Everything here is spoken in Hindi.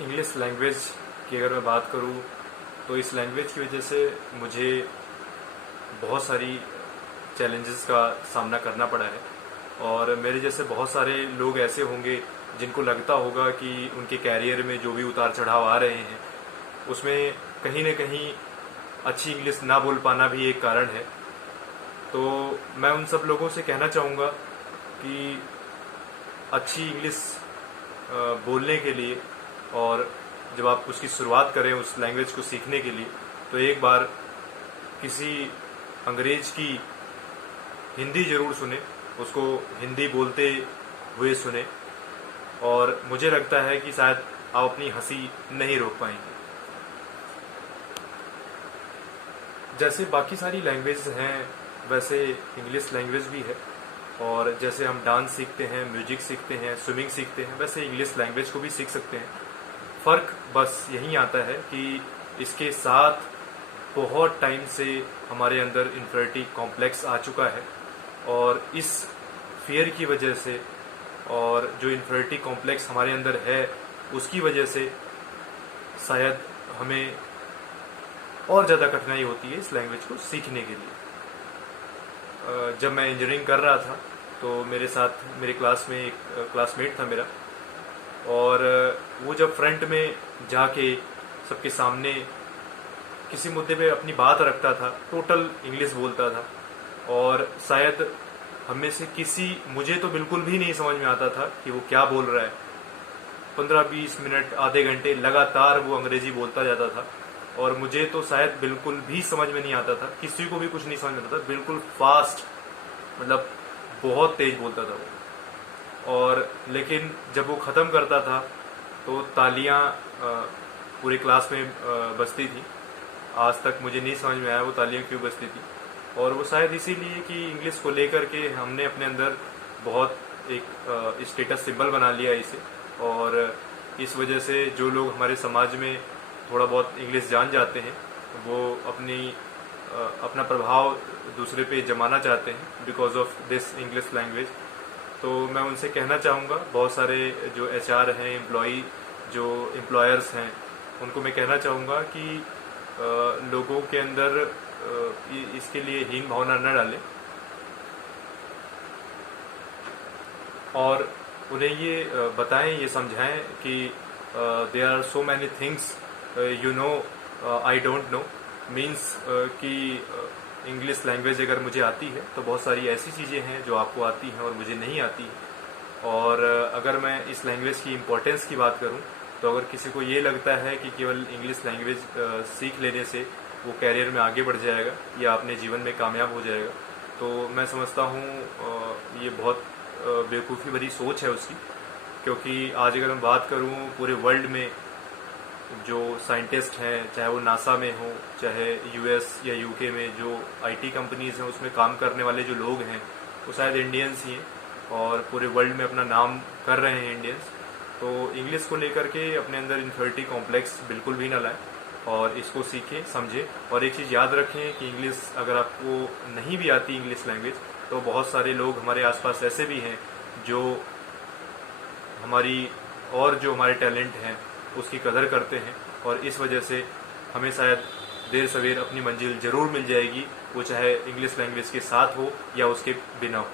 इंग्लिश लैंग्वेज की अगर मैं बात करूँ तो इस लैंग्वेज की वजह से मुझे बहुत सारी चैलेंजेस का सामना करना पड़ा है। और मेरे जैसे बहुत सारे लोग ऐसे होंगे जिनको लगता होगा कि उनके कैरियर में जो भी उतार चढ़ाव आ रहे हैं उसमें कहीं न कहीं अच्छी इंग्लिश ना बोल पाना भी एक कारण है। तो मैं उन सब लोगों से कहना चाहूँगा कि अच्छी इंग्लिश बोलने के लिए, और जब आप उसकी शुरुआत करें उस लैंग्वेज को सीखने के लिए, तो एक बार किसी अंग्रेज की हिंदी ज़रूर सुने, उसको हिंदी बोलते हुए सुने, और मुझे लगता है कि शायद आप अपनी हंसी नहीं रोक पाएंगे। जैसे बाकी सारी लैंग्वेज हैं वैसे इंग्लिश लैंग्वेज भी है, और जैसे हम डांस सीखते हैं, म्यूजिक सीखते हैं, स्विमिंग सीखते हैं, वैसे इंग्लिश लैंग्वेज को भी सीख सकते हैं। फ़र्क बस यही आता है कि इसके साथ बहुत टाइम से हमारे अंदर इन्फेरिटी कॉम्प्लेक्स आ चुका है, और इस फियर की वजह से, और जो इन्फेरिटी कॉम्प्लेक्स हमारे अंदर है उसकी वजह से शायद हमें और ज़्यादा कठिनाई होती है इस लैंग्वेज को सीखने के लिए। जब मैं इंजीनियरिंग कर रहा था तो मेरे साथ मेरे क्लास में एक क्लासमेट था मेरा, और वो जब फ्रंट में जाके सबके सामने किसी मुद्दे पे अपनी बात रखता था, टोटल इंग्लिश बोलता था, और शायद हम में से मुझे तो बिल्कुल भी नहीं समझ में आता था कि वो क्या बोल रहा है। 15-20 मिनट, आधे घंटे लगातार वो अंग्रेजी बोलता जाता था, और मुझे तो शायद बिल्कुल भी समझ में नहीं आता था, किसी को भी कुछ नहीं समझ में आता था। बिल्कुल फास्ट, मतलब बहुत तेज बोलता था वो। और लेकिन जब वो ख़त्म करता था तो तालियां पूरे क्लास में बजती थी। आज तक मुझे नहीं समझ में आया वो तालियां क्यों बजती थी, और वो शायद इसीलिए कि इंग्लिश को लेकर के हमने अपने अंदर बहुत एक स्टेटस सिंबल बना लिया इसे, और इस वजह से जो लोग हमारे समाज में थोड़ा बहुत इंग्लिश जान जाते हैं वो अपना प्रभाव दूसरे पे जमाना चाहते हैं because of this English language. तो मैं उनसे कहना चाहूँगा, बहुत सारे जो HR हैं, जो एम्प्लॉयर्स हैं, उनको मैं कहना चाहूँगा कि लोगों के अंदर इसके लिए हीन भावना न डालें, और उन्हें ये बताएं, ये समझाएं कि there are so many things you know I don't know, means कि इंग्लिश लैंग्वेज अगर मुझे आती है तो बहुत सारी ऐसी चीज़ें हैं जो आपको आती हैं और मुझे नहीं आती है। और अगर मैं इस लैंग्वेज की इम्पोर्टेंस की बात करूं तो अगर किसी को ये लगता है कि केवल इंग्लिश लैंग्वेज सीख लेने से वो कैरियर में आगे बढ़ जाएगा या अपने जीवन में कामयाब हो जाएगा, तो मैं समझता हूँ ये बहुत बेवकूफ़ी भरी सोच है उसकी। क्योंकि आज अगर मैं बात करूँ पूरे वर्ल्ड में जो साइंटिस्ट हैं, चाहे वो नासा में हो, चाहे US या UK में जो IT कंपनीज हैं उसमें काम करने वाले जो लोग हैं वो शायद इंडियंस ही हैं, और पूरे वर्ल्ड में अपना नाम कर रहे हैं इंडियंस। तो इंग्लिश को लेकर के अपने अंदर इन्फेरिटी कॉम्प्लेक्स बिल्कुल भी ना लाएं, और इसको सीखें, समझें। और एक चीज़ याद रखें कि इंग्लिश अगर आपको नहीं भी आती इंग्लिश लैंग्वेज, तो बहुत सारे लोग हमारे आसपास ऐसे भी हैं जो हमारे टैलेंट हैं उसकी कदर करते हैं, और इस वजह से हमें शायद देर सवेर अपनी मंजिल ज़रूर मिल जाएगी, वो चाहे इंग्लिश लैंग्वेज के साथ हो या उसके बिना हो।